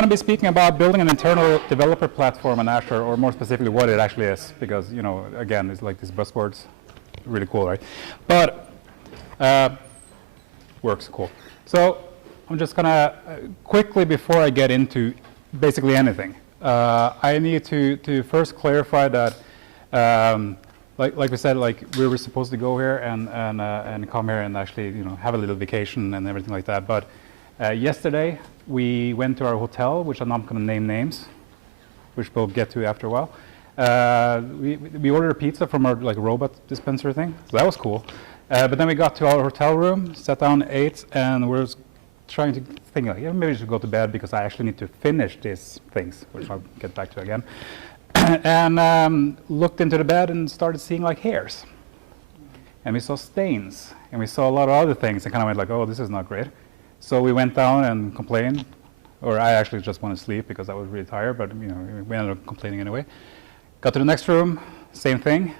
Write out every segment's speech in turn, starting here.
going to be speaking about building an internal developer platform in Azure, or more specifically what it actually is, because, you know, again, it's like these buzzwords, really cool, right? But works cool. So I'm just going to quickly, before I get into basically anything, I need to first clarify that, like we said, like we were supposed to go here and come here and actually, you know, have a little vacation and everything like that. But yesterday we went to our hotel, which I'm not going to name names, which we'll get to after a while. We ordered a pizza from our like robot dispenser thing, so that was cool. But then we got to our hotel room, sat down, ate, and we're trying to think like, yeah, maybe we should go to bed because I actually need to finish these things, which I'll get back to again. And looked into the bed and started seeing like hairs. And we saw stains, and we saw a lot of other things, and kind of went like, oh, this is not great. So we went down and complained, or I actually just wanted to sleep because I was really tired, but you know, we ended up complaining anyway. Got to the next room, same thing.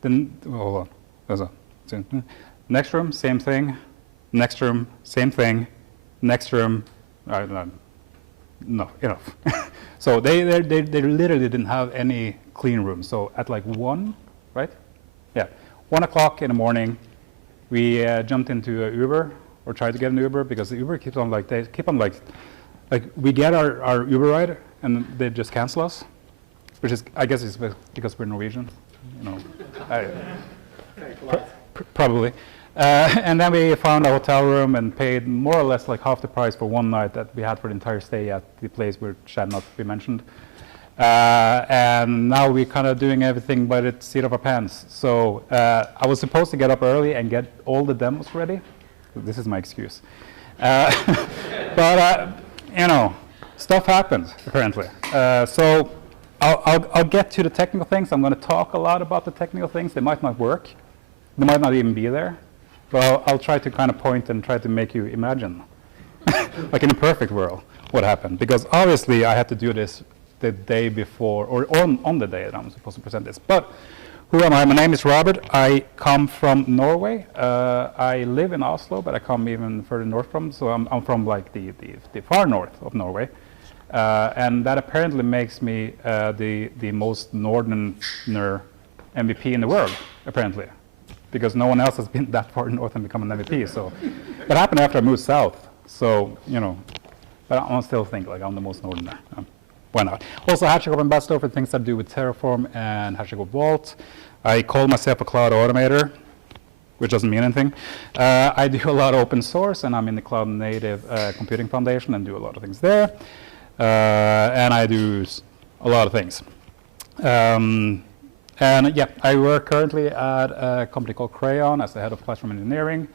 Then, hold on, next room, same thing. Next room, same thing. Next room, no, enough. So they literally didn't have any clean rooms. So at like 1, right? Yeah, 1 o'clock in the morning, we jumped into an Uber, or tried to get an Uber, because the Uber keeps on like, they keep on like we get our Uber ride and they just cancel us, which is, I guess it's because we're Norwegian, you know. Probably. And then we found a hotel room and paid more or less like half the price for one night that we had for the entire stay at the place which shall not be mentioned. And now we're kind of doing everything by the seat of our pants. So I was supposed to get up early and get all the demos ready. This is my excuse. But you know, stuff happens apparently. So I'll get to the technical things. I'm going to talk a lot about the technical things. They might not work. They might not even be there. But I'll try to kind of point and try to make you imagine, like in a perfect world, what happened. Because obviously I had to do this the day before, or on the day that I'm supposed to present this. But who am I? My name is Roberth. I come from Norway. I live in Oslo, but I come even further north from. So I'm from like the far north of Norway. And that apparently makes me the most northerner MVP in the world, apparently. Because no one else has been that far north and become an MVP. So it happened after I moved south. So, you know, but I still think like I'm the most northerner. Why not? Also, HashiCorp ambassador for things that do with Terraform and HashiCorp Vault. I call myself a cloud automator, which doesn't mean anything. I do a lot of open source, and I'm in the Cloud Native Computing Foundation and do a lot of things there. And I do a lot of things. And yeah, I work currently at a company called Crayon as the head of platform engineering,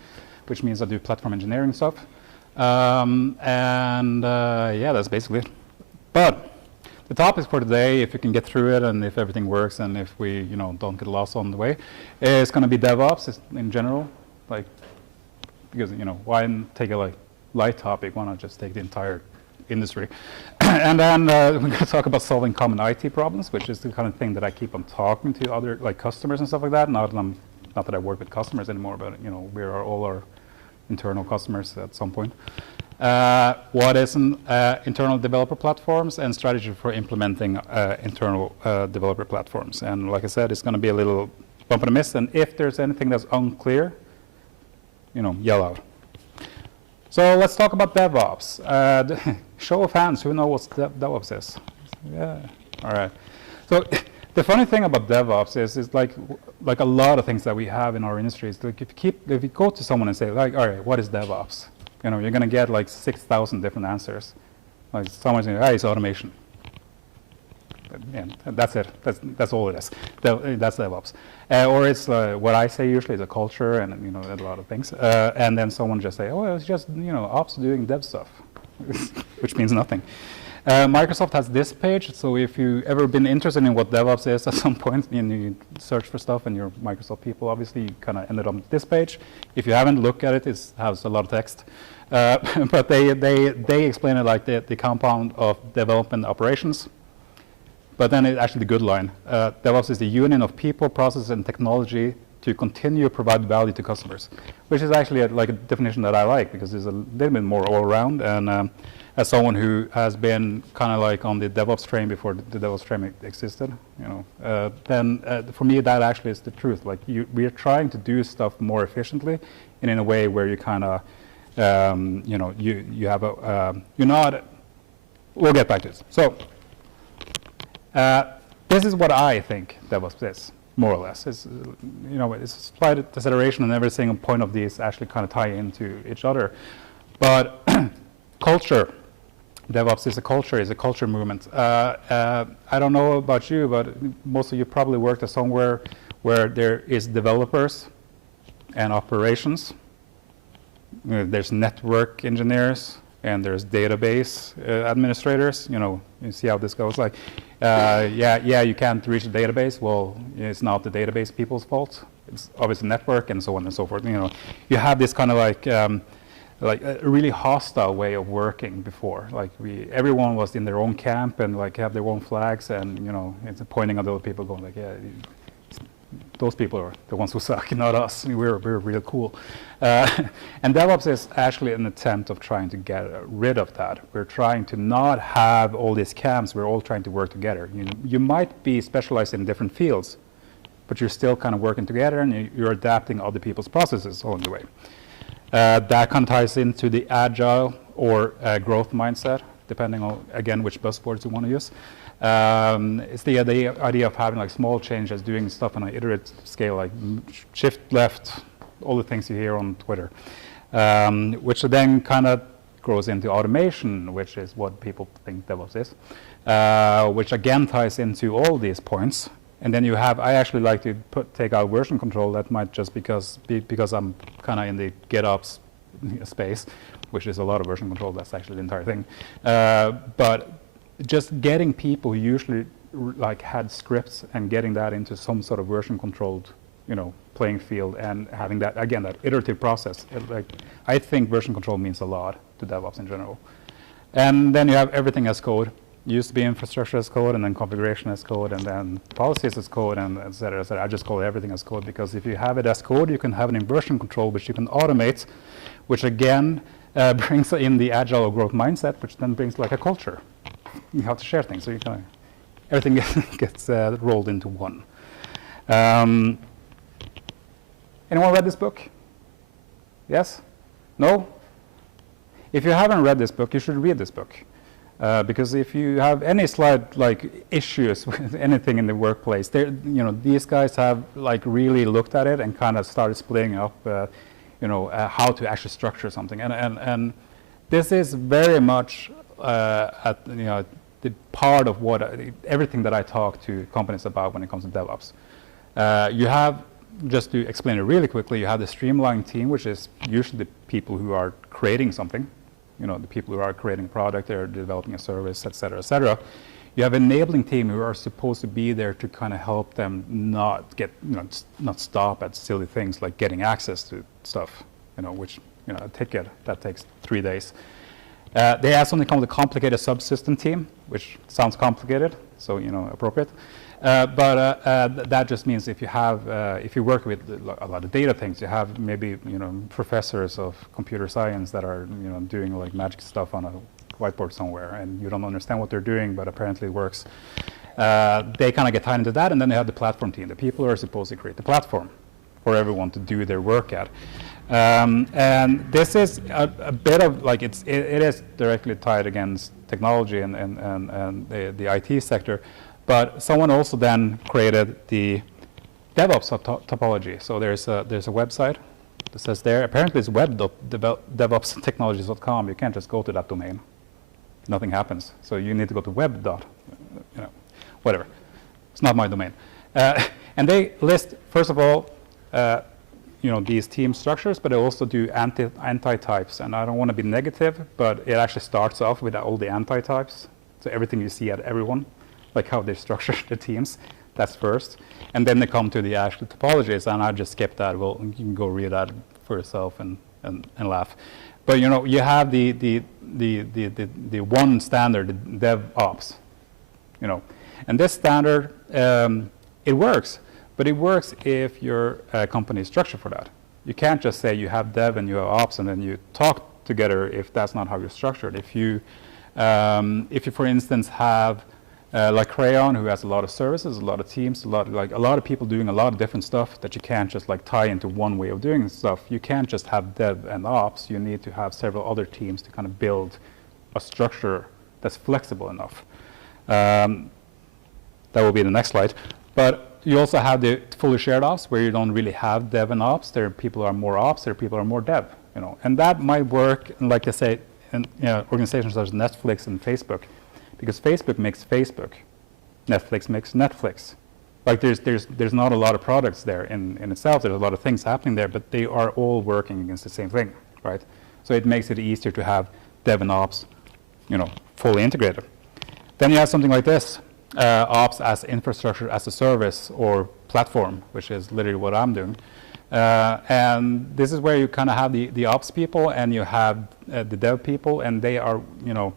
which means I do platform engineering stuff. Yeah, that's basically it. But the topic for today, if you can get through it and if everything works and if we, you know, don't get lost on the way, is going to be DevOps in general. Like, because, you know, why take a like light topic? Why not just take the entire industry? And then we're going to talk about solving common IT problems, which is the kind of thing that I keep on talking to other like customers and stuff like that. Not that I work with customers anymore, but you know, we are all our internal customers at some point. What is an internal developer platforms and strategy for implementing internal developer platforms. And like I said, it's going to be a little bump and a miss. And if there's anything that's unclear, you know, yell out. So let's talk about DevOps. Show of hands, who knows what DevOps is? Yeah, all right. So the funny thing about DevOps is like a lot of things that we have in our industry is like if you go to someone and say like, all right, what is DevOps? You know, you're going to get like 6,000 different answers. Like someone's saying, it's automation. Yeah, that's it. That's all it is. That's DevOps. Or it's what I say usually is a culture, and you know, a lot of things. And then someone just say, oh, it's just, you know, ops doing dev stuff, which means nothing. Microsoft has this page, so if you've ever been interested in what DevOps is at some point, and you search for stuff and you're Microsoft people, obviously you kind of ended on this page. If you haven't looked at it, it has a lot of text. But they explain it like the compound of development operations. But then it's actually the good line. DevOps is the union of people, processes, and technology to continue to provide value to customers, which is actually like a definition that I like because it's a little bit more all around. And as someone who has been kind of like on the DevOps train before the DevOps train existed, then for me that actually is the truth. Like we are trying to do stuff more efficiently, and in a way where you kind of, you have a, you're not. We'll get back to this. So this is what I think DevOps is, more or less. It's, it's slight deceleration, and every single point of these actually kind of tie into each other. But culture, DevOps is a culture movement. I don't know about you, but most of you probably worked at somewhere where there is developers and operations. There's network engineers and there's database administrators. You see how this goes. Like, you can't reach the database. Well, it's not the database people's fault. It's obviously network and so on and so forth. You have this kind of like a really hostile way of working before. Like everyone was in their own camp and like have their own flags, and it's pointing at other people, going like, those people are the ones who suck, not us. We're real cool. And DevOps is actually an attempt of trying to get rid of that. We're trying to not have all these camps. We're all trying to work together. You might be specialized in different fields, but you're still kind of working together, and you're adapting other people's processes along the way. That kind of ties into the agile or growth mindset, depending on, again, which buzzwords you want to use. It's the idea of having like small changes, doing stuff on an iterative scale, like shift left, all the things you hear on Twitter, which then kind of grows into automation, which is what people think DevOps is, which again ties into all these points. And then you have, I actually like to take out version control. That might just because I'm kind of in the GitOps space, which is a lot of version control. That's actually the entire thing. But just getting people who usually like had scripts and getting that into some sort of version controlled, playing field, and having that, again, that iterative process. I think version control means a lot to DevOps in general. And then you have everything as code. It used to be infrastructure as code, and then configuration as code, and then policies as code, and et cetera, et cetera. I just call everything as code, because if you have it as code, you can have it in version control, which you can automate, which again brings in the agile or growth mindset, which then brings like a culture. You have to share things, so you kind of everything gets rolled into one. Anyone read this book? Yes? No? If you haven't read this book, you should read this book. Because if you have any slight like issues with anything in the workplace, these guys have like really looked at it and kind of started splitting up, how to actually structure something. And this is very much at the part of what everything that I talk to companies about when it comes to DevOps. You have, just to explain it really quickly, you have the streamlining team, which is usually the people who are creating something. The people who are creating a product, they're developing a service, et cetera, et cetera. You have enabling team who are supposed to be there to kind of help them not get, not stop at silly things like getting access to stuff, which, a ticket, that takes 3 days. They have something called the complicated subsystem team, which sounds complicated, so, appropriate. But that just means if you work with a lot of data things, you have maybe professors of computer science that are doing like magic stuff on a whiteboard somewhere, and you don't understand what they're doing, but apparently it works. They kind of get tied into that, and then they have the platform team, the people who are supposed to create the platform for everyone to do their work at. And this is a bit of like it is directly tied against technology and the IT sector. But someone also then created the DevOps topology. So there's a website that says there, apparently it's web.devopstechnologies.com. You can't just go to that domain. Nothing happens. So you need to go to web. Whatever. It's not my domain. And they list, first of all, these team structures, but they also do anti-types. And I don't want to be negative, but it actually starts off with all the anti-types. So everything you see at everyone, like how they structure the teams, that's first. And then they come to the actual topologies, and I just skip that. Well, you can go read that for yourself and laugh. But you have the one standard, the DevOps, and this standard, it works, but it works if your company is structured for that. You can't just say you have dev and you have ops, and then you talk together if that's not how you're structured. If you, for instance, have like Crayon, who has a lot of services, a lot of teams, a lot of people doing a lot of different stuff that you can't just like tie into one way of doing stuff. You can't just have dev and ops. You need to have several other teams to kind of build a structure that's flexible enough. That will be the next slide. But you also have the fully shared ops, where you don't really have dev and ops. There are people who are more ops. There are people who are more dev. You know, and that might work, like I say, in organizations such as Netflix and Facebook, because Facebook makes Facebook, Netflix makes Netflix. Like there's not a lot of products there in itself. There's a lot of things happening there, but they are all working against the same thing, right? So it makes it easier to have dev and ops, you know, fully integrated. Then you have something like this, ops as infrastructure as a service or platform, which is literally what I'm doing. And this is where you kind of have the ops people and you have the dev people, and they are, you know,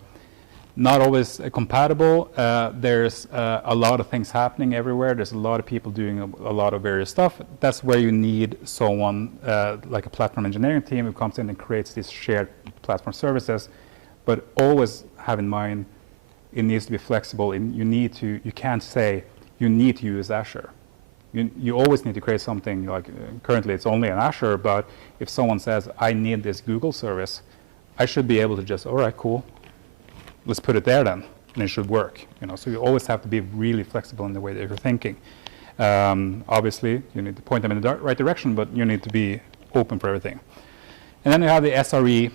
not always compatible. There's a lot of things happening everywhere. There's a lot of people doing a lot of various stuff. That's where you need someone like a platform engineering team who comes in and creates these shared platform services, but always have in mind it needs to be flexible, and you can't say you need to use Azure. You always need to create something like, currently it's only in Azure, but if someone says, I need this Google service, I should be able to just, all right, cool, let's put it there then, and it should work. You know, so you always have to be really flexible in the way that you're thinking. Obviously, you need to point them in the right direction, but you need to be open for everything. And then you have the SRE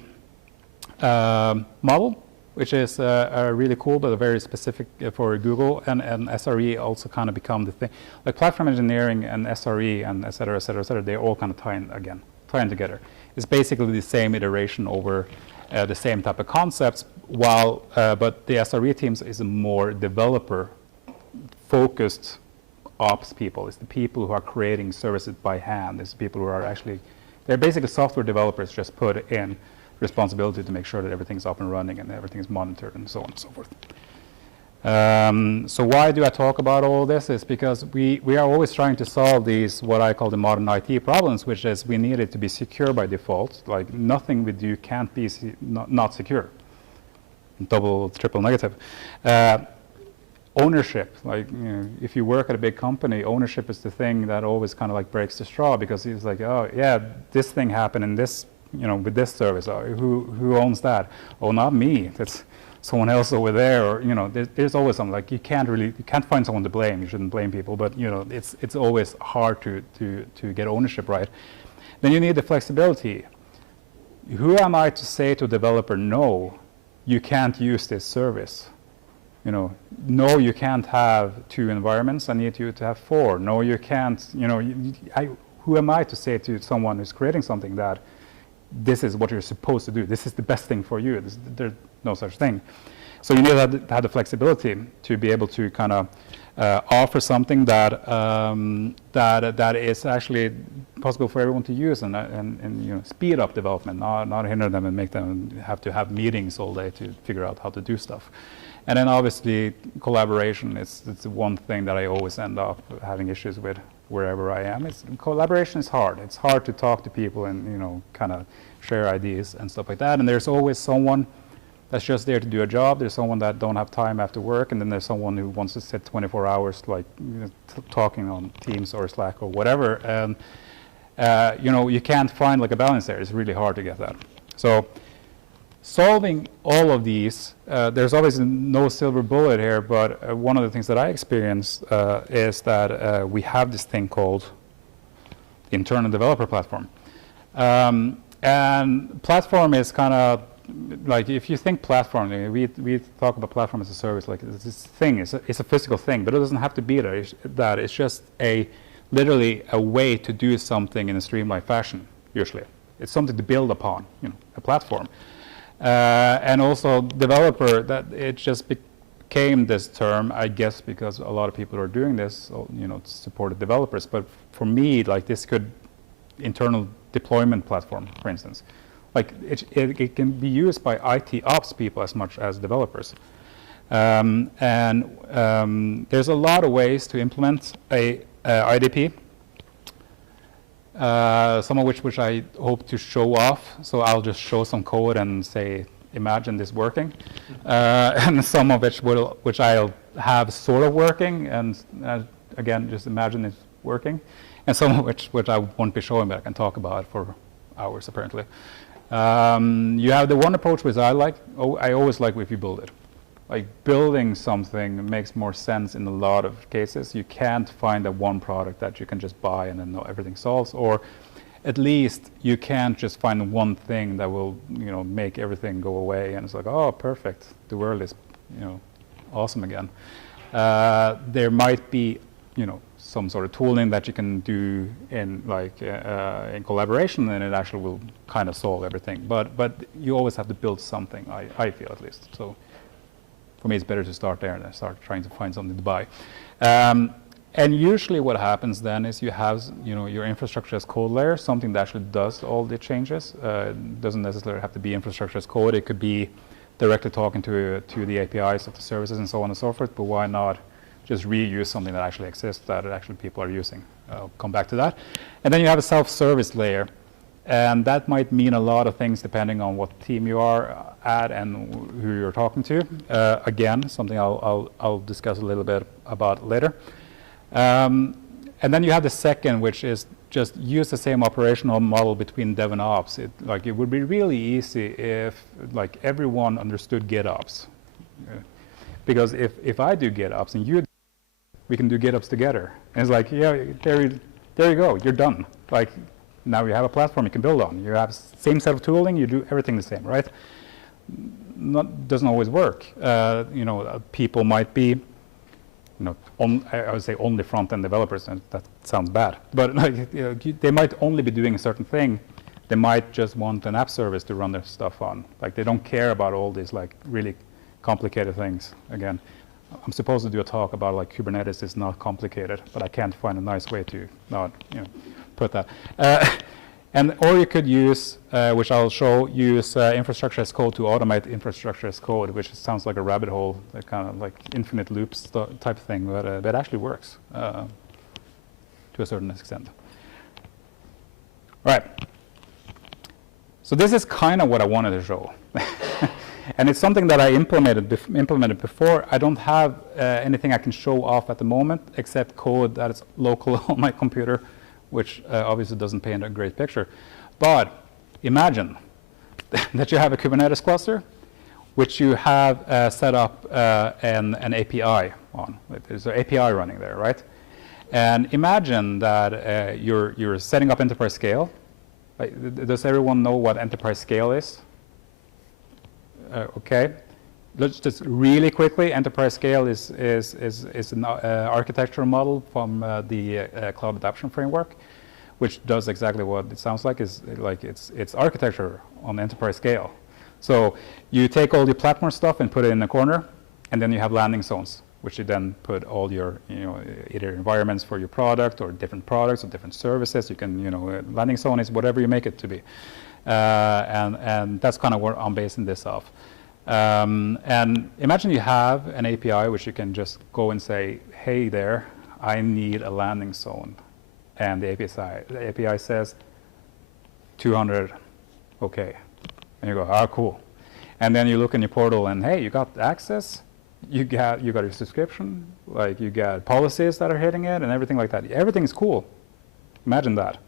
model, which is really cool, but very specific for Google, and SRE also kind of become the thing. Like platform engineering and SRE and et cetera, they all kind of tie in together. It's basically the same iteration over the same type of concepts, but the SRE teams is a more developer-focused ops people. It's the people who are creating services by hand. It's the people who are actually, they're basically software developers just put in responsibility to make sure that everything's up and running and everything's monitored and so on and so forth. So why do I talk about all of this? Is because we are always trying to solve these, what I call the modern IT problems, which is we need it to be secure by default. Like nothing we do can't be not secure. Double, triple negative. Ownership, like, you know, if you work at a big company, ownership is the thing that always kind of like breaks the straw, because it's like, oh yeah, this thing happened in this, you know, with this service. Who owns that? Oh, not me. That's someone else over there. Or, you know, there's always something like you can't find someone to blame. You shouldn't blame people, but you know, it's always hard to get ownership right. Then you need the flexibility. Who am I to say to a developer, no, you can't use this service? You know, no, you can't have 2 environments. I need you to have 4. No, you can't. You know, who am I to say to someone who's creating something that this is what you're supposed to do? This is the best thing for you. There's no such thing. So you need to have the flexibility to be able to kind of offer something that that is actually possible for everyone to use, and you know, speed up development, not hinder them and make them have to have meetings all day to figure out how to do stuff. And then obviously collaboration it's the one thing that I always end up having issues with wherever I am. Collaboration is hard. It's hard to talk to people and, you know, kind of share ideas and stuff like that. And there's always someone that's just there to do a job. There's someone that don't have time after work, and then there's someone who wants to sit 24 hours, like, you know, talking on Teams or Slack or whatever. And you know, you can't find like a balance there. It's really hard to get that. So solving all of these, there's always no silver bullet here, but one of the things that I experienced is that we have this thing called internal developer platform. And platform is kind of like, if you think platform, we talk about platform as a service, like it's this thing, it's a physical thing, but it doesn't have to be that. It's just literally a way to do something in a streamlined fashion, usually. It's something to build upon, you know, a platform. And also developer, that it just became this term, I guess, because a lot of people are doing this, you know, to support the developers. But for me, like, this could internal deployment platform, for instance. Like, it can be used by IT ops people as much as developers. And there's a lot of ways to implement a IDP. some of which I hope to show off. So I'll just show some code and say, imagine this working. And some of which I'll have sort of working, and again, just imagine it working. And some of which I won't be showing, but I can talk about it for hours, apparently. You have the one approach which I like. I always like if you build it. Like building something makes more sense in a lot of cases. You can't find that one product that you can just buy and then know everything solves, or at least you can't just find one thing that will, make everything go away and it's like, oh, perfect, the world is, awesome again. There might be, some sort of tooling that you can do in in collaboration, and it actually will kind of solve everything. But you always have to build something. I feel at least. So for me, it's better to start there than start trying to find something to buy. And usually, what happens then is you have your infrastructure as code layer, something that actually does all the changes. It doesn't necessarily have to be infrastructure as code. It could be directly talking to the APIs of the services and so on and so forth. But why not just reuse something that actually exists, that actually people are using? I'll come back to that. And then you have a self-service layer. And that might mean a lot of things depending on what team you are at and who you're talking to. Again, something I'll discuss a little bit about later. And then you have the second, which is just use the same operational model between dev and ops. It would be really easy if everyone understood GitOps. Because if I do GitOps and we can do GitOps together. And it's like, yeah, there you go, you're done. Now you have a platform you can build on. You have same set of tooling, you do everything the same, right? Doesn't always work. People might be, I would say only front-end developers, and that sounds bad. But they might only be doing a certain thing. They might just want an app service to run their stuff on. They don't care about all these really complicated things. Again, I'm supposed to do a talk about Kubernetes is not complicated, but I can't find a nice way to not, put that. Or you could use, which I'll show, use infrastructure as code to automate infrastructure as code, which sounds like a rabbit hole, kind of infinite loops type thing, but it actually works to a certain extent. All right. So this is kind of what I wanted to show. And it's something that I implemented before. I don't have anything I can show off at the moment except code that is local on my computer, which obviously doesn't paint a great picture. But imagine that you have a Kubernetes cluster, which you have set up an API on. There's an API running there, right? And imagine that you're setting up enterprise scale. Does everyone know what enterprise scale is? Okay. Let's just really quickly, enterprise scale is an architecture model from the Cloud Adoption Framework, which does exactly what it sounds like. It's architecture on enterprise scale. So you take all your platform stuff and put it in a corner, and then you have landing zones, which you then put all your either environments for your product or different products or different services. You can landing zone is whatever you make it to be, and that's kind of what I'm basing this off. And imagine you have an API which you can just go and say, hey there, I need a landing zone. And the API says 200, okay. And you go, oh, cool. And then you look in your portal and hey, you got access, you got your subscription, you got policies that are hitting it and everything like that. Everything is cool. Imagine that.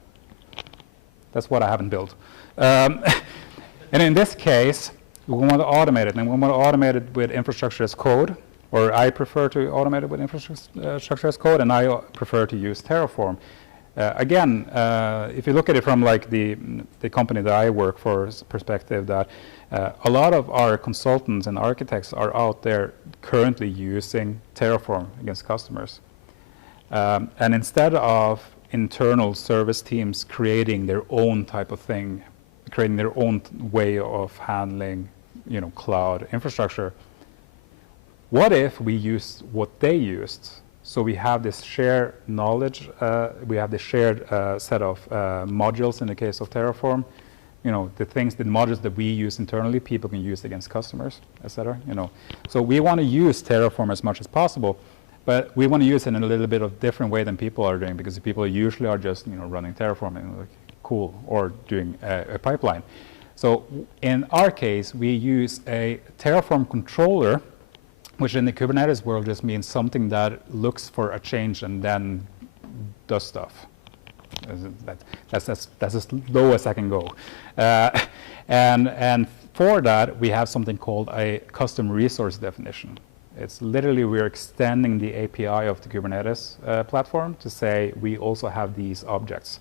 That's what I haven't built. And in this case, we want to automate it, and we want to automate it with infrastructure as code, or I prefer to automate it with infrastructure as code, and I prefer to use Terraform. Again, if you look at it from the company that I work for's perspective, that a lot of our consultants and architects are out there currently using Terraform against customers. And instead of internal service teams creating their own type of thing, creating their own way of handling cloud infrastructure, what if we use what they used? So we have this shared knowledge, we have this shared set of modules in the case of Terraform. The modules that we use internally, people can use against customers, etc. So we want to use Terraform as much as possible. But we want to use it in a little bit of different way than people are doing, because people usually are just running Terraform and like, cool, or doing a pipeline. So in our case, we use a Terraform controller, which in the Kubernetes world just means something that looks for a change and then does stuff. That's as low as I can go. And for that, we have something called a custom resource definition. It's literally we're extending the API of the Kubernetes platform to say we also have these objects.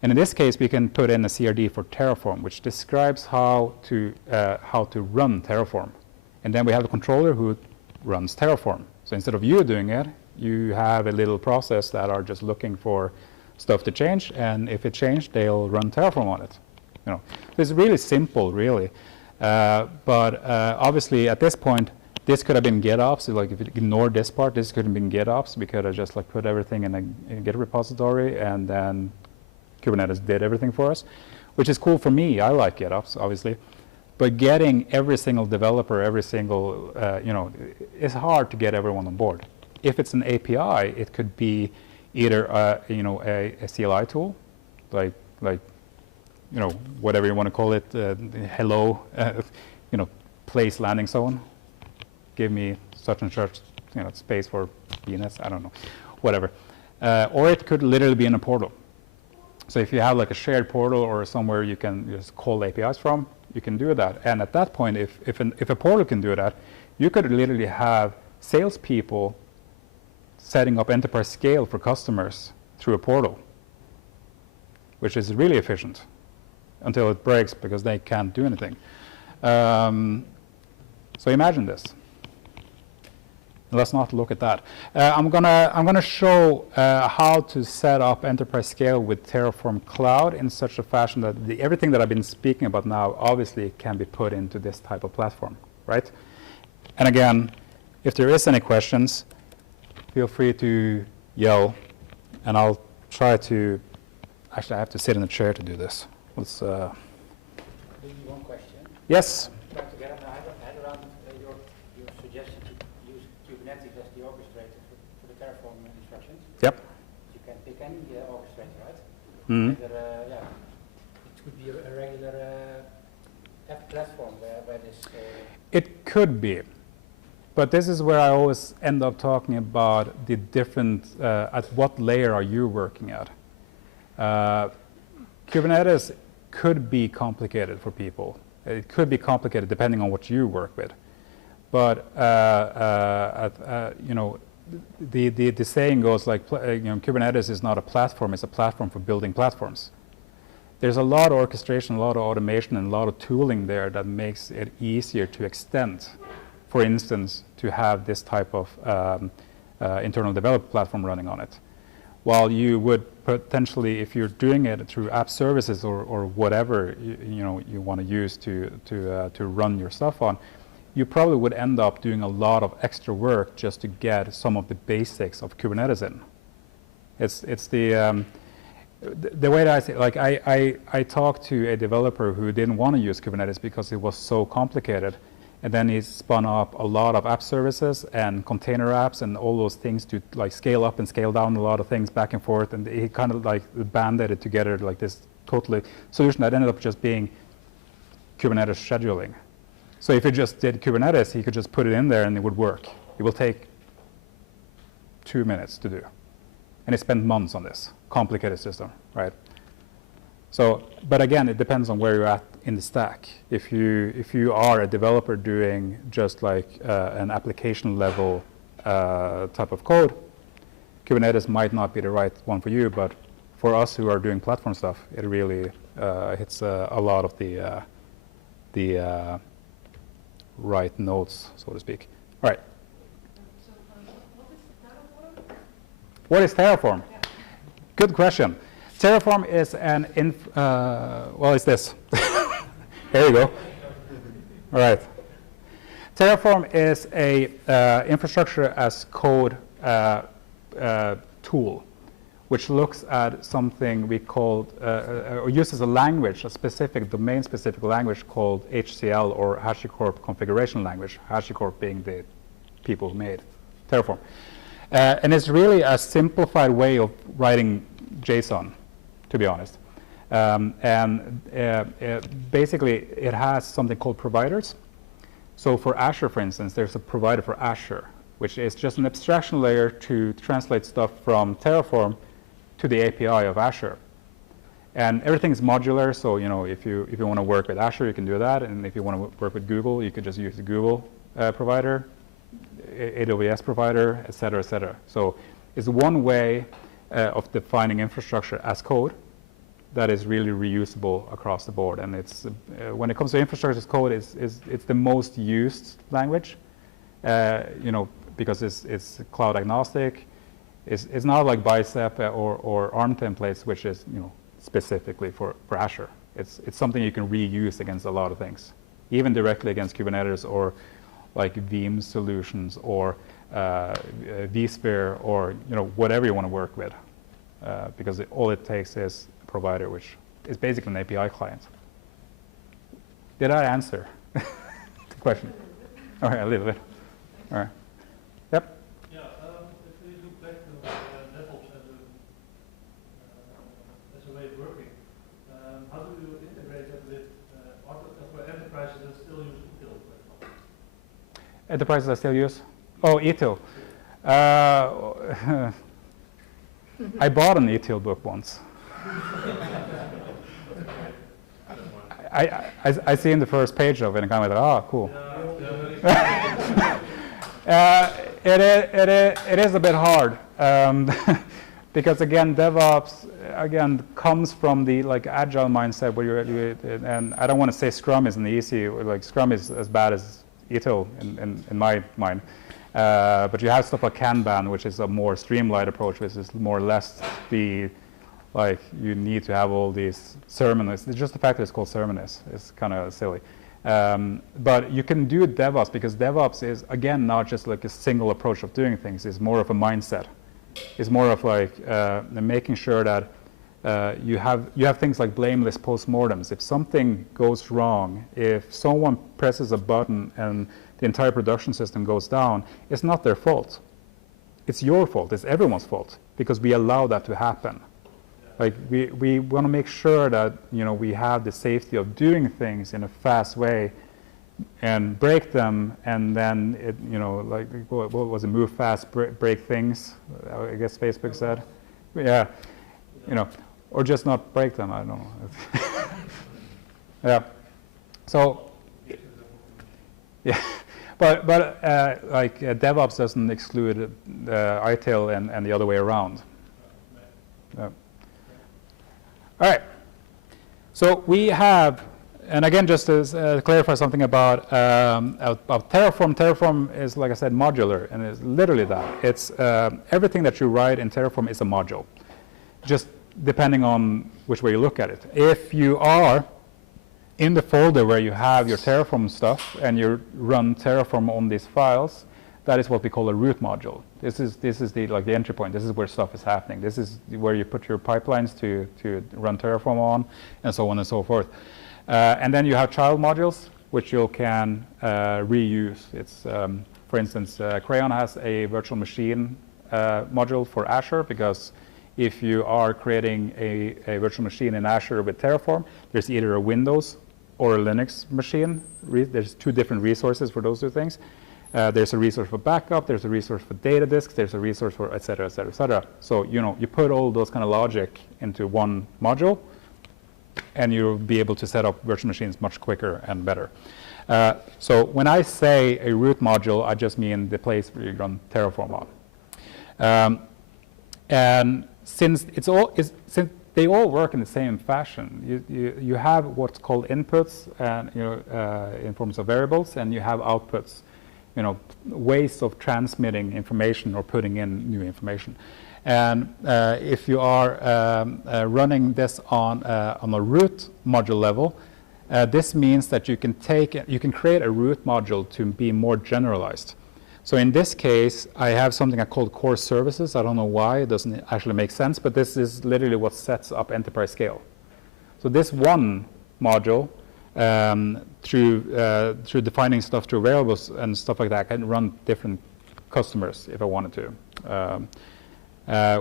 And in this case, we can put in a CRD for Terraform, which describes how to run Terraform. And then we have a controller who runs Terraform. So instead of you doing it, you have a little process that are just looking for stuff to change, and if it changed, they'll run Terraform on it. So it's really simple, really. But obviously, at this point, this could have been GitOps. So like if you ignore this part, this could have been GitOps. We could have just like put everything in a Git repository, and then Kubernetes did everything for us, which is cool for me. I like GitOps, obviously. But getting every single developer, every single, it's hard to get everyone on board. If it's an API, it could be either a CLI tool, like whatever you want to call it, hello, place landing zone. Give me such and such, space for DNS. I don't know, whatever. Or it could literally be in a portal. So if you have like a shared portal or somewhere you can just call APIs from, you can do that. And at that point, if a portal can do that, you could literally have salespeople setting up enterprise scale for customers through a portal, which is really efficient until it breaks because they can't do anything. So imagine this. Let's not look at that. I'm gonna show how to set up enterprise scale with Terraform Cloud in such a fashion that everything that I've been speaking about now obviously can be put into this type of platform, right? And again, if there is any questions, feel free to yell, and I'll try to. Actually, I have to sit in a chair to do this. Let's. One question. Yes. Try to get my head around your suggestion to use Kubernetes as the orchestrator for the Terraform instructions. Yep. You can pick any orchestrator, right? Mm-hmm. It could be a regular app platform where this. It could be. But this is where I always end up talking about the different, at what layer are you working at? Kubernetes could be complicated for people. It could be complicated depending on what you work with. But, the saying goes like, Kubernetes is not a platform, it's a platform for building platforms. There's a lot of orchestration, a lot of automation, and a lot of tooling there that makes it easier to extend. For instance, to have this type of internal development platform running on it. While you would potentially, if you're doing it through app services or whatever you want to use to run your stuff on, you probably would end up doing a lot of extra work just to get some of the basics of Kubernetes in. It's the way that I say, like I talked to a developer who didn't want to use Kubernetes because it was so complicated. And then he spun up a lot of app services and container apps and all those things to like scale up and scale down a lot of things back and forth. And he kind of like band-aided together like this totally solution that ended up just being Kubernetes scheduling. So if he just did Kubernetes, he could just put it in there and it would work. It will take 2 minutes to do. And he spent months on this complicated system, right? So, but again, it depends on where you're at in the stack. If you are a developer doing just like an application level type of code, Kubernetes might not be the right one for you. But for us who are doing platform stuff, it really hits a lot of the right notes, so to speak. All right. So, what is Terraform? What is Terraform? Yeah. Good question. Terraform is it's this. Here you go. All right. Terraform is a infrastructure as code tool, which looks at something we called, or uses a language, a specific domain-specific language called HCL, or HashiCorp configuration language, HashiCorp being the people who made Terraform. And it's really a simplified way of writing JSON, to be honest. Basically, it has something called providers. So for Azure, for instance, there's a provider for Azure, which is just an abstraction layer to translate stuff from Terraform to the API of Azure. And everything is modular, so if you want to work with Azure, you can do that. And if you want to work with Google, you could just use the Google provider, AWS provider, et cetera, et cetera. So it's one way of defining infrastructure as code that is really reusable across the board. And it's when it comes to infrastructure as code, it's the most used language, because it's cloud agnostic. It's not like Bicep or ARM templates, which is specifically for Azure. It's something you can reuse against a lot of things, even directly against Kubernetes or like Veeam solutions or vSphere or whatever you want to work with, because all it takes is a provider, which is basically an API client. Did I answer the question? All right, a little bit. All right. Yep. Yeah. If we look back to DevOps as a way of working, how do you integrate that with for enterprises that still use ETL, for example? Enterprises that still use? Oh, ETL. I bought an ETL book once. I seen the first page of it and kind of like, oh, cool. It is a bit hard because again, DevOps comes from the agile mindset where and I don't want to say Scrum isn't easy. Like Scrum is as bad as ETL in my mind. But you have stuff like Kanban, which is a more streamlined approach, which is more or less you need to have all these ceremonies. It's just the fact that it's called ceremonies. It's kind of silly. But you can do DevOps because DevOps is, again, not just like a single approach of doing things. It's more of a mindset. It's more of making sure that you have things like blameless postmortems. If something goes wrong, if someone presses a button and the entire production system goes down, it's not their fault. It's your fault. It's everyone's fault because we allow that to happen. Like we want to make sure that we have the safety of doing things in a fast way, and break them, and then what was it? Move fast, break things. I guess Facebook said, yeah, or just not break them. I don't know. Yeah. So yeah. But DevOps doesn't exclude ITIL and the other way around. All right. So we have, and again, just to clarify something about Terraform. Terraform is, like I said, modular, and it's literally that. It's everything that you write in Terraform is a module, just depending on which way you look at it. If you are in the folder where you have your Terraform stuff and you run Terraform on these files, that is what we call a root module. This is the entry point. This is where stuff is happening. This is where you put your pipelines to run Terraform on, and so on and so forth. And then you have child modules, which you can reuse. It's, for instance, Crayon has a virtual machine module for Azure, because if you are creating a virtual machine in Azure with Terraform, there's either a Windows or a Linux machine. There's two different resources for those two things. There's a resource for backup, there's a resource for data disks, there's a resource for et cetera, et cetera, et cetera. So, you put all those kind of logic into one module, and you'll be able to set up virtual machines much quicker and better. So when I say a root module, I just mean the place where you run Terraform on. And since since they all work in the same fashion, you have what's called inputs, and in forms of variables, and you have outputs, ways of transmitting information or putting in new information. And if you are running this on a root module level, this means that you can create a root module to be more generalized. So in this case, I have something I call core services. I don't know why, it doesn't actually make sense, but this is literally what sets up enterprise scale. So this one module, through defining stuff through variables and stuff like that, I can run different customers if I wanted to.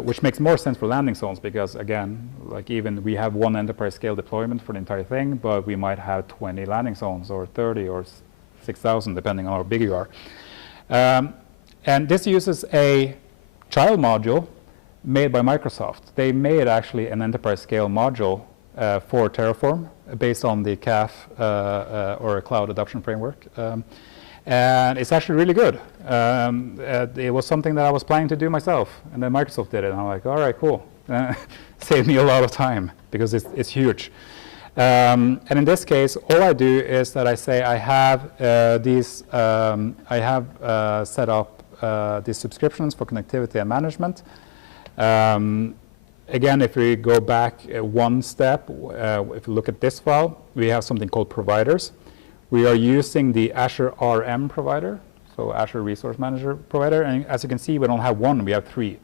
which makes more sense for landing zones because, again, like even we have one enterprise scale deployment for the entire thing, but we might have 20 landing zones or 30 or 6,000, depending on how big you are. And this uses a child module made by Microsoft. They made actually an enterprise scale module for Terraform based on the CAF or a Cloud Adoption Framework. And it's actually really good. It was something that I was planning to do myself, and then Microsoft did it, and I'm like, all right, cool. Saved me a lot of time because it's huge. And in this case, all I do is that I say I have set up these subscriptions for connectivity and management. Again, if we go back one step, if you look at this file, we have something called providers. We are using the Azure RM provider, so Azure Resource Manager provider, and as you can see, we don't have one, we have 3.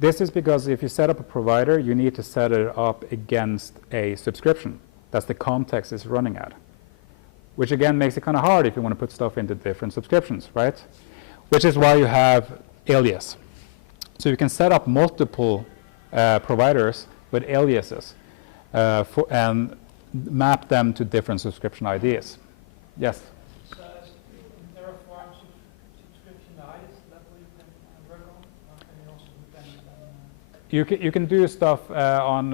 This is because if you set up a provider, you need to set it up against a subscription. That's the context it's running at, which again makes it kind of hard if you want to put stuff into different subscriptions, right? Which is why you have alias. So you can set up multiple providers with aliases and map them to different subscription IDs. Yes? So in Terraform subscription, the highest level you can work on, or can you also depend on? You can do stuff on,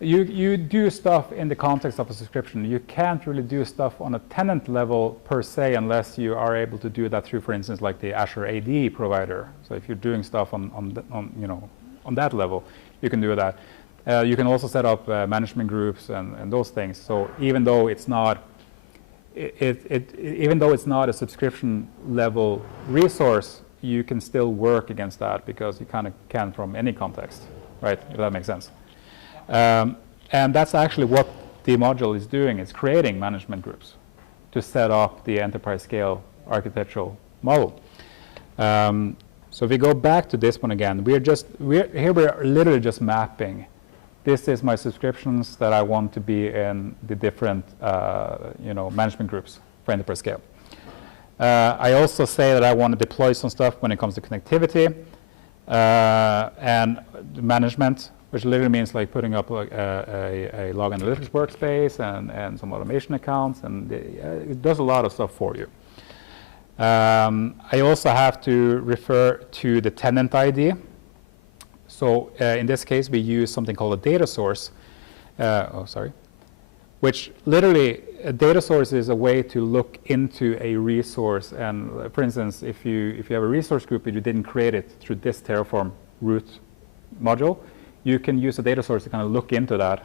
you do stuff in the context of a subscription. You can't really do stuff on a tenant level per se unless you are able to do that through, for instance, like the Azure AD provider. So if you're doing stuff on that level, you can do that. You can also set up management groups and those things. So even though it's not, even though it's not a subscription level resource, you can still work against that because you kind of can from any context, right? If that makes sense. And that's actually what the module is doing. It's creating management groups to set up the enterprise scale architectural model. So if we go back to this one again, we're literally just mapping. This is my subscriptions that I want to be in the different management groups for enterprise scale. I also say that I want to deploy some stuff when it comes to connectivity and management, which literally means like putting up like a log analytics workspace and some automation accounts, and it does a lot of stuff for you. I also have to refer to the tenant ID. So in this case, we use something called a data source. Which literally, a data source is a way to look into a resource. And for instance, if you have a resource group but you didn't create it through this Terraform root module, you can use a data source to kind of look into that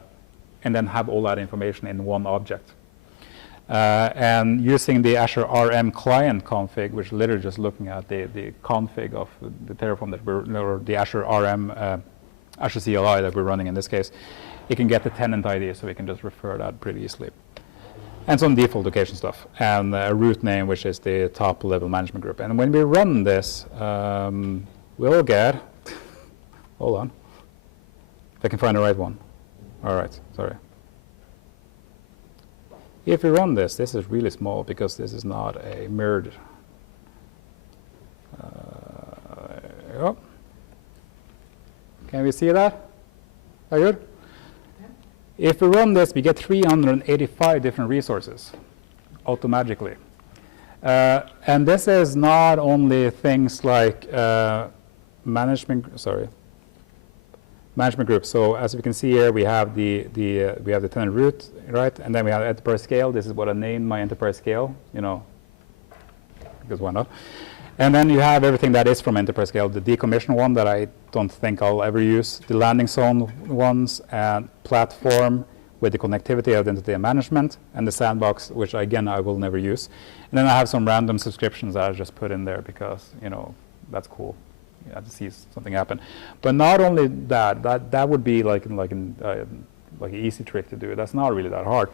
and then have all that information in one object. And using the Azure RM client config, which is literally just looking at the config of the Terraform that or the Azure RM, Azure CLI that we're running in this case, it can get the tenant ID, so we can just refer that pretty easily. And some default location stuff, and a root name, which is the top level management group. And when we run this, we'll get, hold on, if I can find the right one. All right, sorry. If we run this, this is really small because this is not a mirrored. There you go. Can we see that? Are you good? Yeah. If we run this, we get 385 different resources automatically. And this is not only things like management groups. So as we can see here, we have the tenant root, right? And then we have enterprise scale. This is what I named my enterprise scale, because why not? And then you have everything that is from enterprise scale, the decommission one that I don't think I'll ever use, the landing zone ones, and platform with the connectivity, identity, and management, and the sandbox, which again I will never use. And then I have some random subscriptions that I just put in there because that's cool. Yeah, to see something happen. But not only that would be like an easy trick to do. That's not really that hard.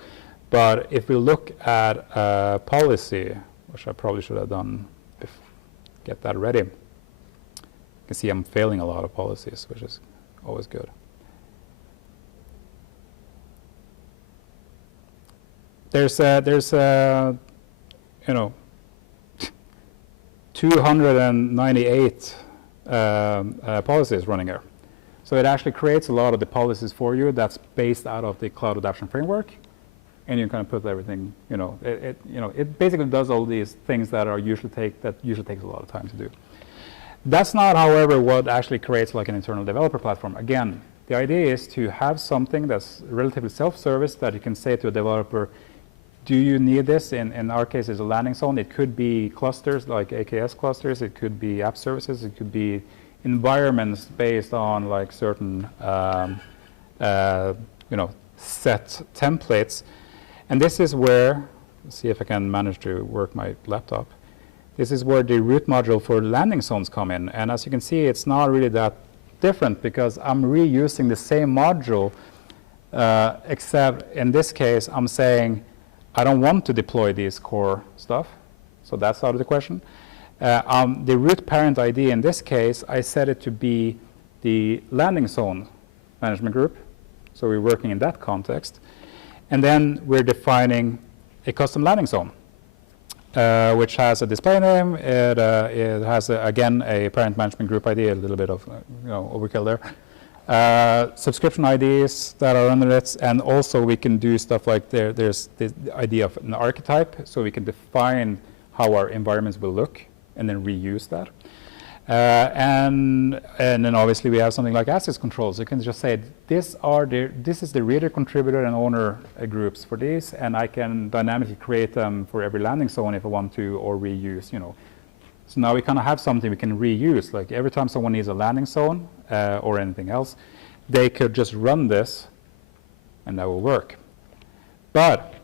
But if we look at policy, which I probably should have done, get that ready. You can see I'm failing a lot of policies, which is always good. There's 298 policies running here. So it actually creates a lot of the policies for you that's based out of the Cloud Adoption Framework, and you kind of put everything, it basically does all these things that usually takes a lot of time to do. That's not, however, what actually creates like an internal developer platform. Again, the idea is to have something that's relatively self-service that you can say to a developer, do you need this? In our case, it's a landing zone. It could be clusters like AKS clusters. It could be app services. It could be environments based on like certain set templates. And this is where, let's see if I can manage to work my laptop. This is where the root module for landing zones come in. And as you can see, it's not really that different because I'm reusing the same module, except in this case, I'm saying I don't want to deploy these core stuff. So that's out of the question. The root parent ID in this case, I set it to be the landing zone management group. So we're working in that context. And then we're defining a custom landing zone, which has a display name. It has, again, a parent management group ID, a little bit of overkill there. Subscription IDs that are under it. And also we can do stuff like there's the idea of an archetype. So we can define how our environments will look and then reuse that. And then obviously we have something like access controls. You can just say this is the reader, contributor, and owner groups for these, and I can dynamically create them for every landing zone if I want to, or reuse. So now we kind of have something we can reuse. Like every time someone needs a landing zone or anything else, they could just run this, and that will work. But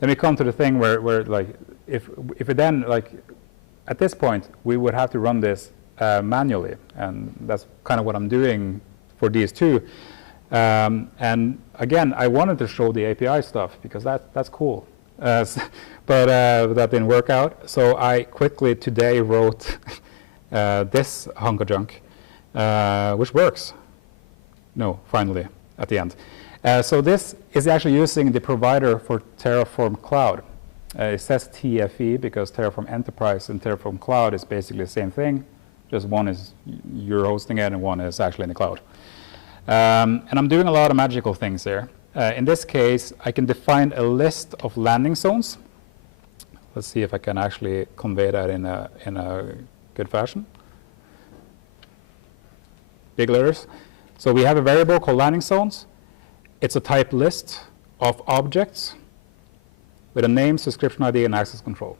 then we come to the thing where like if it then like. At this point, we would have to run this manually, and that's kind of what I'm doing for these two. And again, I wanted to show the API stuff because that's cool, but that didn't work out. So I quickly today wrote this hunk of junk, which works. No, finally, at the end. So this is actually using the provider for Terraform Cloud. It says TFE because Terraform Enterprise and Terraform Cloud is basically the same thing. Just one is you're hosting it and one is actually in the cloud. And I'm doing a lot of magical things there. In this case, I can define a list of landing zones. Let's see if I can actually convey that in a good fashion. Big letters. So we have a variable called landing zones. It's a type list of objects with a name, subscription ID, and access control.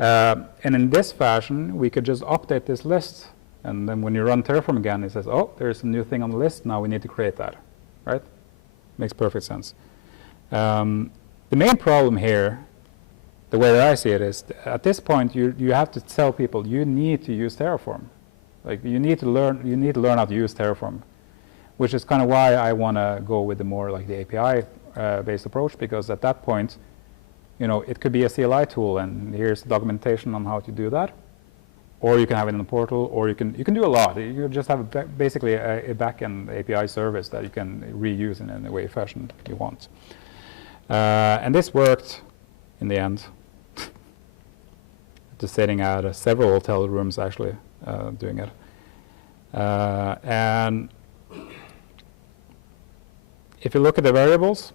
And in this fashion, we could just update this list. And then when you run Terraform again, it says, oh, there's a new thing on the list. Now we need to create that, right? Makes perfect sense. The main problem here, the way that I see it, is at this point, you have to tell people you need to use Terraform. Like you need to learn how to use Terraform, which is kind of why I want to go with the more like the API based approach, because at that point, it could be a CLI tool, and here's documentation on how to do that, or you can have it in the portal, or you can do a lot. You just have basically a backend API service that you can reuse in any way fashion you want. And this worked in the end. Just sitting at several hotel rooms actually doing it, and if you look at the variables,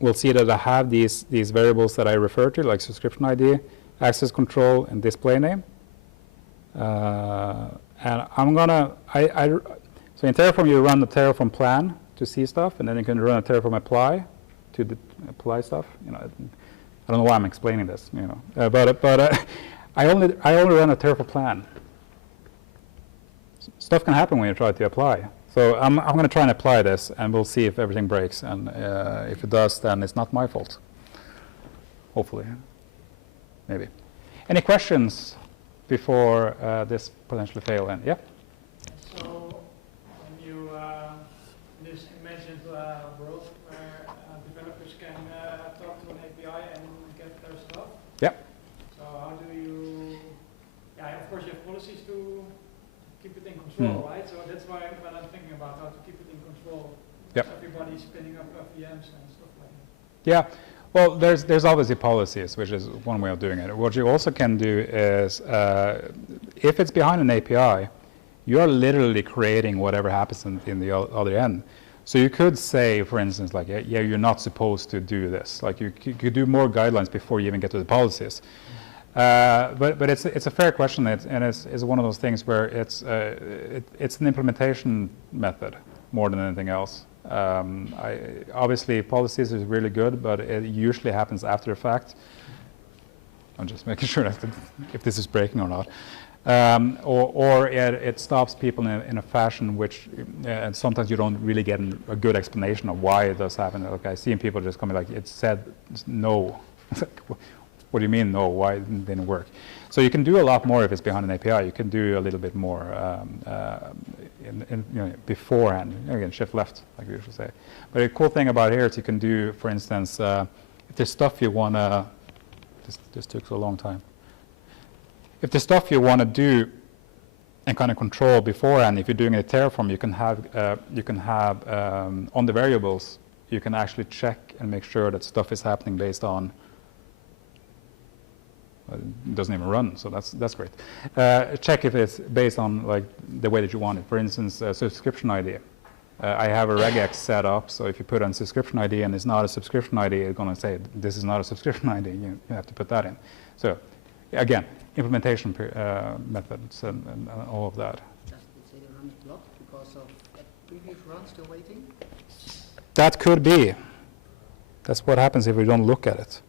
we'll see that I have these variables that I refer to, like subscription ID, access control, and display name. And I'm gonna, so in Terraform you run the Terraform plan to see stuff, and then you can run a Terraform apply to apply stuff. I don't know why I'm explaining this, but I only run a Terraform plan. Stuff can happen when you try to apply. So I'm going to try and apply this, and we'll see if everything breaks. And if it does, then it's not my fault. Hopefully. Maybe. Any questions before this potentially fail? And yeah? So when you mentioned world where developers can talk to an API and get their stuff. Yeah. So how do you, of course you have policies to keep it in control, right? So that's why when I'm thinking about how to keep it in control, yep. everybody's spinning up VMs and stuff like that. Yeah, Well, there's obviously policies, which is one way of doing it. What you also can do is, if it's behind an API, you are literally creating whatever happens in the other end. So you could say, for instance, like, yeah, you're not supposed to do this. Like, you could do more guidelines before you even get to the policies. But it's a fair question, and it's one of those things where it's an implementation method more than anything else. Obviously, policies is really good, but it usually happens after the fact. I'm just making sure if this is breaking or not. Or it stops people in a fashion which, and sometimes you don't really get a good explanation of why it does happen. Like, I've seen people just coming like, it said no. What do you mean no? Why didn't it work? So you can do a lot more if it's behind an API. You can do a little bit more beforehand. Again, shift left, like we usually say. But the cool thing about here is you can do, for instance, if there's stuff you want to, this took so long time. If there's stuff you want to do and kind of control beforehand, if you're doing a Terraform, you can have on the variables, you can actually check and make sure that stuff is happening based on. It doesn't even run, so that's great. Check if it's based on like the way that you want it. For instance, subscription ID. I have a regex set up, so if you put on subscription ID and it's not a subscription ID, it's going to say this is not a subscription ID. You have to put that in. So again, implementation methods and all of that. Does it say the run is blocked because of previous run still waiting? That could be. That's what happens if we don't look at it.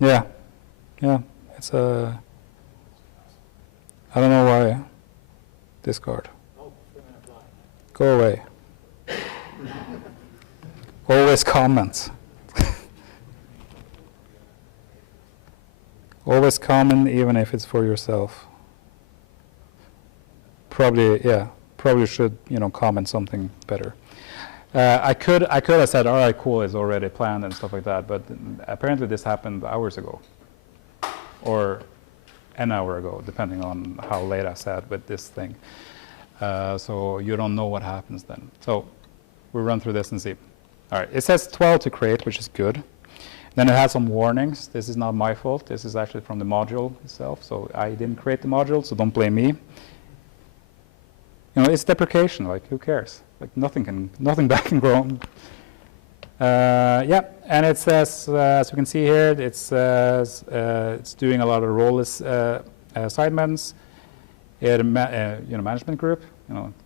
Yeah. Yeah, it's a, I don't know why, discard. Go away. Always comment. Always comment even if it's for yourself. Probably, yeah, probably should, comment something better. I could have said, all right, cool, it's already planned and stuff like that, but apparently this happened hours ago. Or an hour ago, depending on how late I sat with this thing. So you don't know what happens then. So we'll run through this and see. All right, it says 12 to create, which is good. Then it has some warnings. This is not my fault. This is actually from the module itself. So I didn't create the module, so don't blame me. It's deprecation. Like, who cares? Like, nothing bad can go on. Yeah, and it says, as you can see here, it says it's doing a lot of role-less assignments. Management group,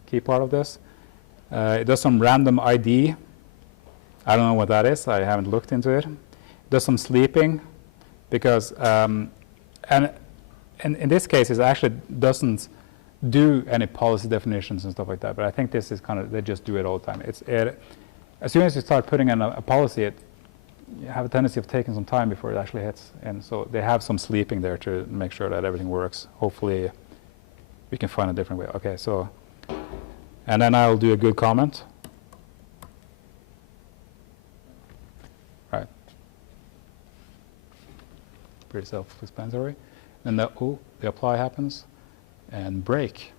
key part of this. It does some random ID. I don't know what that is. I haven't looked into it. It does some sleeping, because and in this case, it actually doesn't do any policy definitions and stuff like that. But I think this is they just do it all the time. As soon as you start putting in a policy, you have a tendency of taking some time before it actually hits. And so they have some sleeping there to make sure that everything works. Hopefully, we can find a different way. Okay, so, and then I'll do a good comment. Right. Pretty self-explanatory. And the apply happens, and break.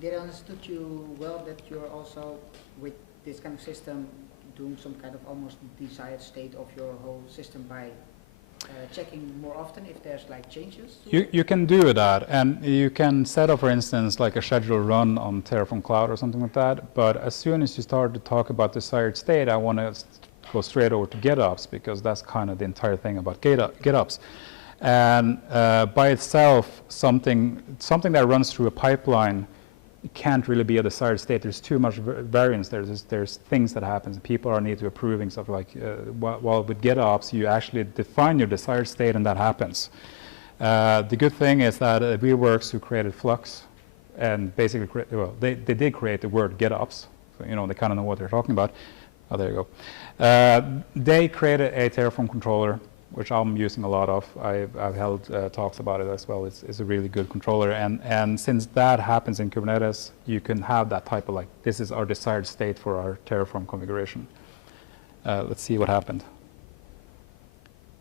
Did I understood you well that you're also, with this kind of system, doing some kind of almost desired state of your whole system by checking more often if there's like changes? You can do that, and you can set up, for instance, like a scheduled run on Terraform Cloud or something like that. But as soon as you start to talk about desired state, I want to go straight over to GitOps, because that's kind of the entire thing about GitOps. And by itself, something that runs through a pipeline can't really be a desired state. There's too much variance. There's things that happen. People need to approving stuff like. While with GitOps, you actually define your desired state, and that happens. The good thing is that Weworks, who created Flux, and basically, they did create the word GitOps, so they kind of know what they're talking about. Oh, there you go. They created a Terraform controller, which I'm using a lot of. I've held talks about it as well. It's a really good controller. And since that happens in Kubernetes, you can have that type of this is our desired state for our Terraform configuration. Let's see what happened.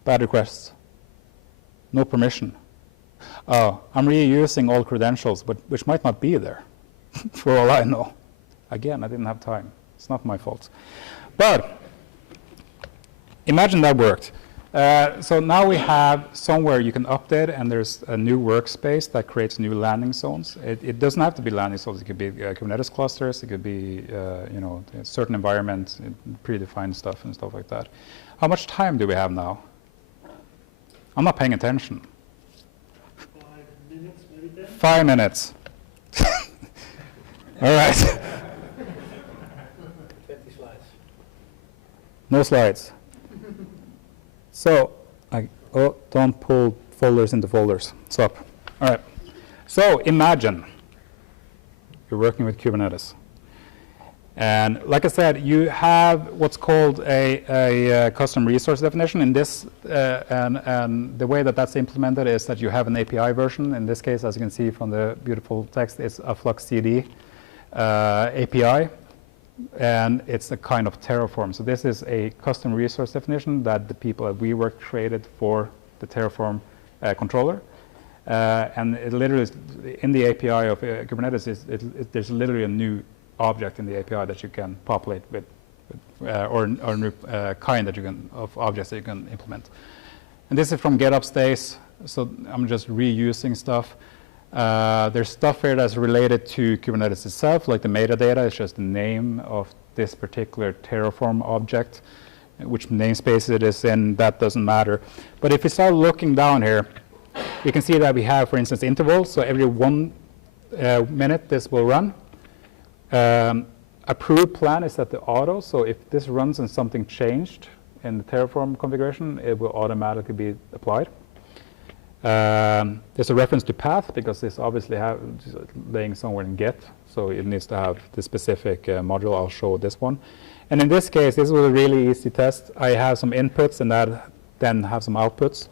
Bad requests. No permission. Oh, I'm reusing all credentials, which might not be there. for all I know. Again, I didn't have time. It's not my fault. But imagine that worked. So now we have somewhere you can update, and there's a new workspace that creates new landing zones. It doesn't have to be landing zones. It could be Kubernetes clusters. It could be certain environments, predefined stuff and stuff like that. How much time do we have now? I'm not paying attention. 5 minutes, maybe 10? 5 minutes. All right. 20 slides. No slides. So, don't pull folders into folders. Stop. All right. So imagine you're working with Kubernetes. And like I said, you have what's called a custom resource definition. In this, and the way that that's implemented is that you have an API version. In this case, as you can see from the beautiful text, it's a Flux CD API. And it's a kind of Terraform. So this is a custom resource definition that the people at WeWork created for the Terraform controller. And it literally, is, in the API of Kubernetes, there's literally a new object in the API that you can populate with, or a new kind that you can, of objects that you can implement. And this is from GitOps days, so I'm just reusing stuff. There's stuff here that's related to Kubernetes itself, like the metadata is just the name of this particular Terraform object, which namespace it is in, that doesn't matter. But if you start looking down here, you can see that we have, for instance, intervals. So every 1 minute this will run. Approved plan is set to auto, so if this runs and something changed in the Terraform configuration, it will automatically be applied. There's a reference to path because this obviously laying somewhere in Git, so it needs to have the specific module. I'll show this one. And in this case, this was a really easy test. I have some inputs and that then have some outputs.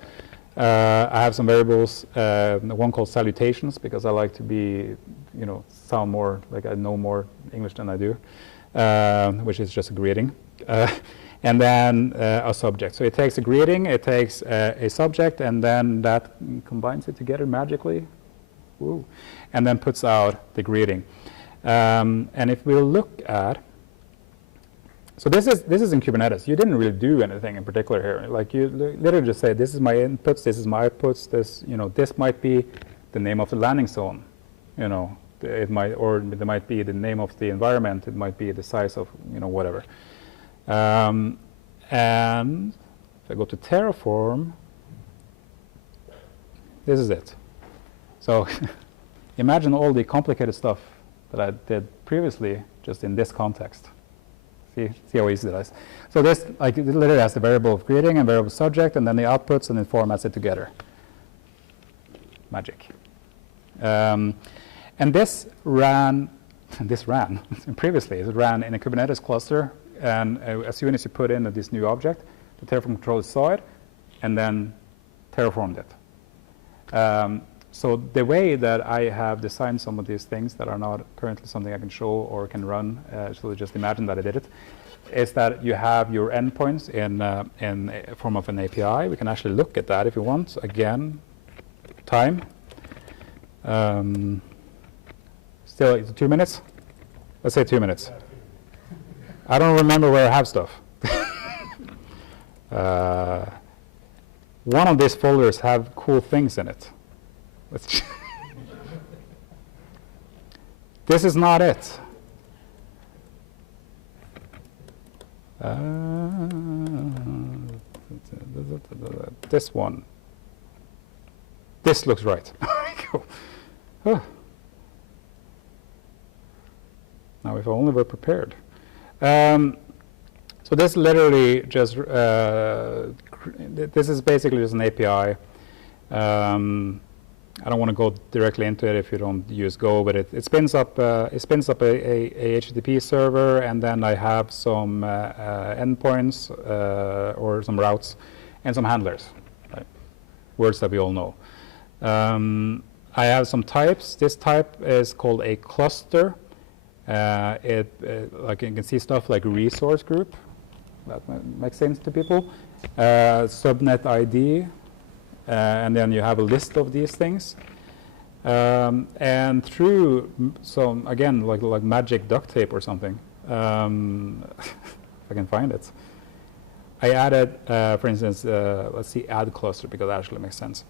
I have some variables, one called salutations, because I like to be, sound more like I know more English than I do, which is just a greeting. And then a subject. So it takes a greeting, it takes a subject, and then that combines it together magically, woo, and then puts out the greeting. And if we look at, so this is in Kubernetes. You didn't really do anything in particular here. Like you literally just say, this is my inputs, this is my outputs. This, this might be the name of the landing zone. It might, or it might be the name of the environment. It might be the size of, whatever. And if I go to Terraform, this is it. So imagine all the complicated stuff that I did previously just in this context. See how easy that is. So this, it literally has the variable of greeting and variable subject, and then the outputs, and it formats it together. Magic. And this ran previously. It ran in a Kubernetes cluster. And as soon as you put in this new object, the Terraform controller saw it and then terraformed it. So the way that I have designed some of these things that are not currently something I can show or can run, so just imagine that I did it, is that you have your endpoints in a form of an API. We can actually look at that if you want. Again, time. Still, it's 2 minutes? Let's say 2 minutes. I don't remember where I have stuff. One of these folders have cool things in it. This is not it. This one. This looks right. Now, if only we're prepared. So this literally just, this is basically just an API. I don't want to go directly into it if you don't use Go, but it spins up a HTTP server, and then I have some endpoints or some routes and some handlers, right? Words that we all know. I have some types. This type is called a cluster. Like you can see stuff like resource group. That makes sense to people. Subnet ID. And then you have a list of these things. And through some, again, like magic duct tape or something, if I can find it, I added, for instance, let's see, add cluster, because that actually makes sense.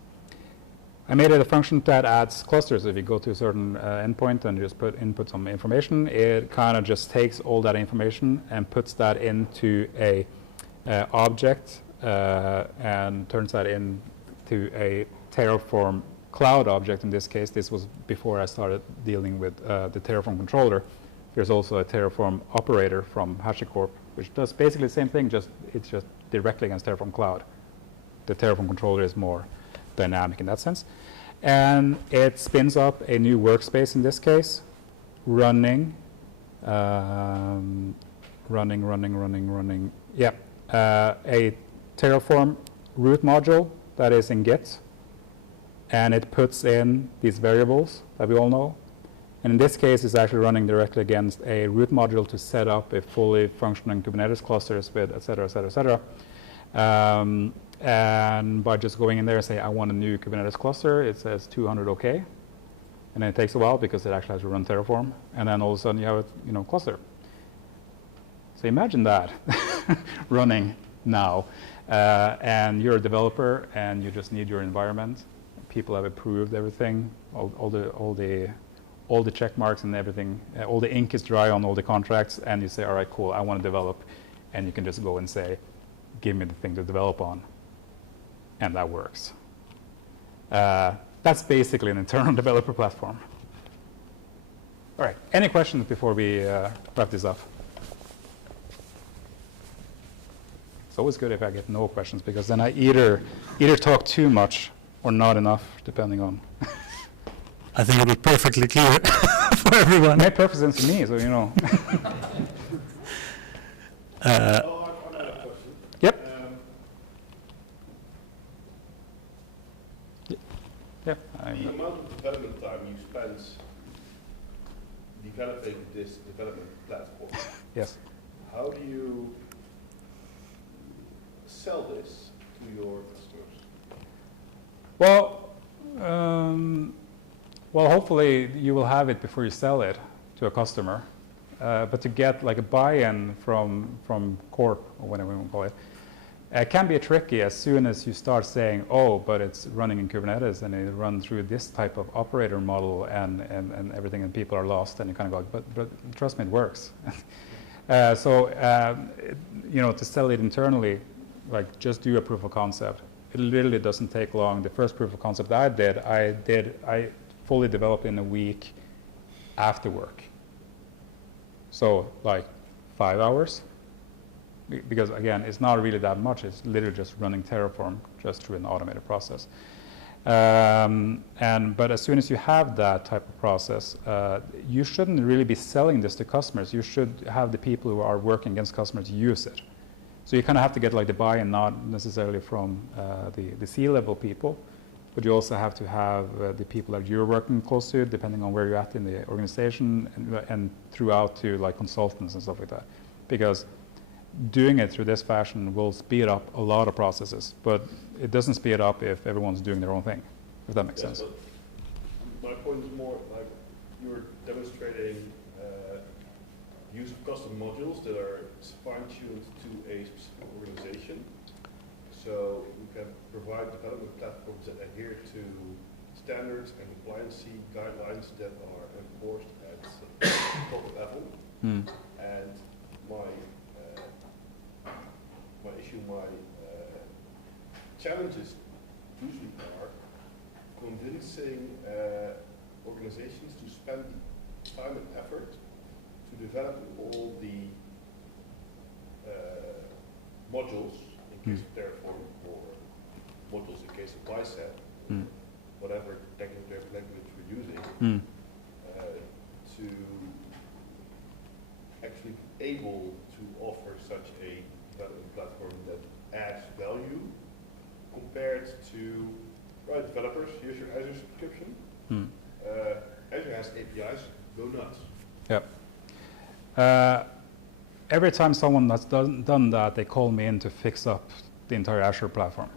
I made it a function that adds clusters. If you go to a certain endpoint and just input some information, it kind of just takes all that information and puts that into a object and turns that into a Terraform cloud object. In this case, this was before I started dealing with the Terraform controller. There's also a Terraform operator from HashiCorp, which does basically the same thing, it's just directly against Terraform Cloud. The Terraform controller is more dynamic in that sense. And it spins up a new workspace in this case, running, a Terraform root module that is in Git, and it puts in these variables that we all know. And in this case, it's actually running directly against a root module to set up a fully functioning Kubernetes clusters with et cetera, et cetera, et cetera. And by just going in there and say, I want a new Kubernetes cluster, it says 200 OK. And then it takes a while because it actually has to run Terraform. And then all of a sudden you have a cluster. So imagine that running now. And you're a developer and you just need your environment. People have approved everything, all the check marks and everything. All the ink is dry on all the contracts. And you say, all right, cool, I want to develop. And you can just go and say, give me the thing to develop on. And that works. That's basically an internal developer platform. All right, any questions before we wrap this up? It's always good if I get no questions, because then I either talk too much or not enough, depending on. I think it was perfectly clear for everyone. It made perfect sense to me, so you know. Yep. Yeah. The amount of development time you spend developing this development platform. Yes. How do you sell this to your customers? Well, hopefully you will have it before you sell it to a customer. But to get like a buy-in from corp, or whatever you want to call it, it can be tricky as soon as you start saying, oh, but it's running in Kubernetes and it runs through this type of operator model and everything, and people are lost, and you kind of go, but trust me, it works. To sell it internally, like just do a proof of concept. It literally doesn't take long. The first proof of concept I fully developed in a week after work. So like 5 hours. Because again, it's not really that much. It's literally just running Terraform just through an automated process. But as soon as you have that type of process, you shouldn't really be selling this to customers. You should have the people who are working against customers use it. So you kind of have to get like the buy-in, not necessarily from the C-level people, but you also have to have the people that you're working close to, depending on where you're at in the organization, and throughout to like consultants and stuff like that. Because doing it through this fashion will speed up a lot of processes, but it doesn't speed up if everyone's doing their own thing, if that makes sense. My point is more like you're demonstrating use of custom modules that are fine-tuned to a specific organization. So you can provide development platforms that adhere to standards and compliancy guidelines that are enforced at corporate level. And my issue, my challenges usually are convincing organizations to spend time and effort to develop all the modules in case of Terraform, or modules in case of Bicep, whatever technical language we're using, to actually be able to offer such a development platform that adds value compared to, right, developers, here's your Azure subscription. Azure has APIs, go nuts. Yep. Every time someone has done that, they call me in to fix up the entire Azure platform.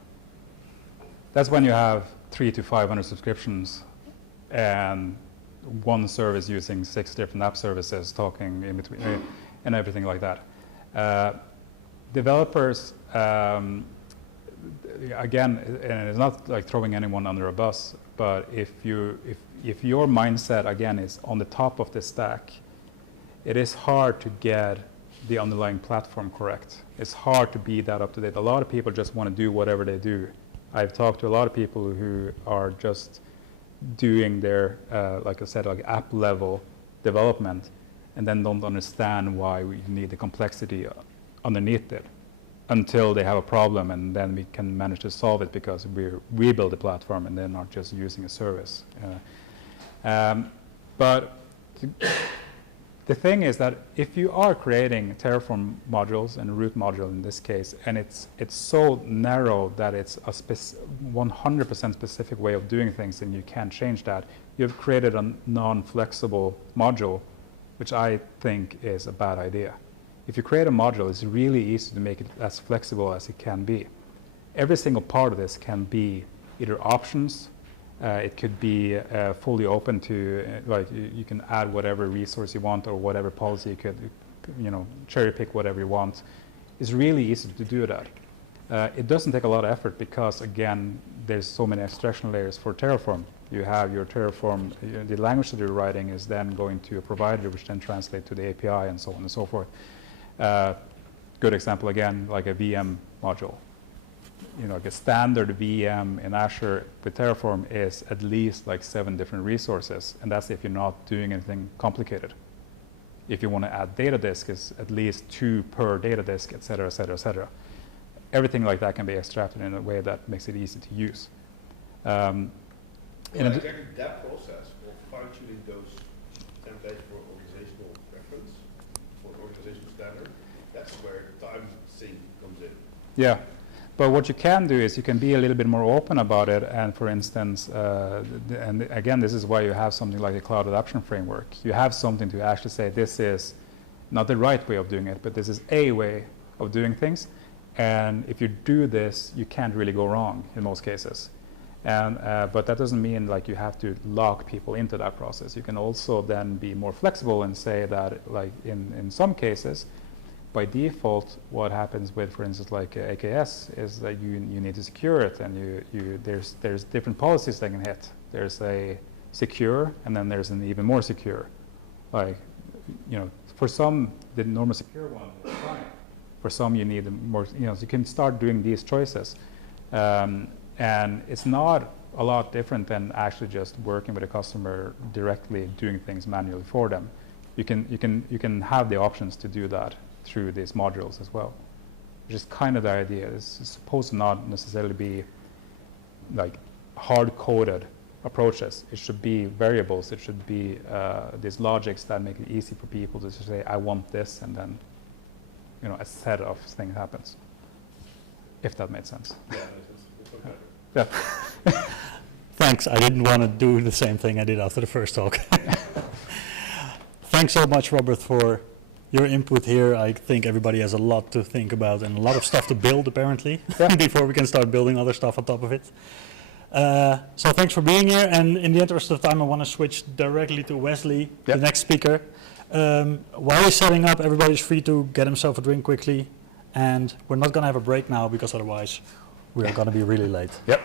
That's when you have 300 to 500 subscriptions and one service using 6 different app services talking in between and everything like that. Developers, again, and it's not like throwing anyone under a bus, but if your mindset again is on the top of the stack, it is hard to get the underlying platform correct. It's hard to be that up to date. A lot of people just want to do whatever they do. I've talked to a lot of people who are just doing their, like I said, like app level development, and then don't understand why we need the complexity underneath it until they have a problem, and then we can manage to solve it because we build the platform and they're not just using a service. But the thing is that if you are creating Terraform modules and a root module in this case, and it's so narrow that it's a 100% specific way of doing things and you can't change that, you've created a non-flexible module, which I think is a bad idea. If you create a module, it's really easy to make it as flexible as it can be. Every single part of this can be either options, it could be fully open to, like you can add whatever resource you want or whatever policy you could, cherry pick whatever you want. It's really easy to do that. It doesn't take a lot of effort because, again, there's so many abstraction layers for Terraform. You have your Terraform, the language that you're writing is then going to a provider, which then translates to the API and so on and so forth. Good example, again, like a VM module. Like a standard VM in Azure with Terraform is at least like 7 different resources, and that's if you're not doing anything complicated. If you want to add data disk, it's at least 2 per data disk, et cetera, et cetera, et cetera. Everything like that can be extracted in a way that makes it easy to use. Exactly that process of fine-tuning those templates for organizational reference, for organizational standard, that's where time sync comes in. Yeah. But what you can do is you can be a little bit more open about it, and for instance, and again, this is why you have something like a cloud adoption framework. You have something to actually say this is not the right way of doing it, but this is a way of doing things, and if you do this, you can't really go wrong in most cases. And but that doesn't mean like you have to lock people into that process. You can also then be more flexible and say that, like in some cases, by default, what happens with, for instance, like AKS is that you need to secure it, and there's different policies that can hit. There's a secure, and then there's an even more secure. Like, for some, the normal secure one is fine. For some, you need more. So you can start doing these choices, and it's not a lot different than actually just working with a customer directly, doing things manually for them. You can have the options to do that through these modules as well, which is kind of the idea. It's supposed to not necessarily be like hard-coded approaches. It should be variables. It should be these logics that make it easy for people to just say, I want this, and then a set of things happens, if that made sense. Yeah, that makes sense. Yeah. Thanks. I didn't want to do the same thing I did after the first talk. Thanks so much, Roberth, for your input here. I think everybody has a lot to think about and a lot of stuff to build, apparently, before we can start building other stuff on top of it. So thanks for being here. And in the interest of time, I want to switch directly to Wesley, the next speaker. While he's setting up, everybody's free to get himself a drink quickly. And we're not going to have a break now, because otherwise we are going to be really late. Yep.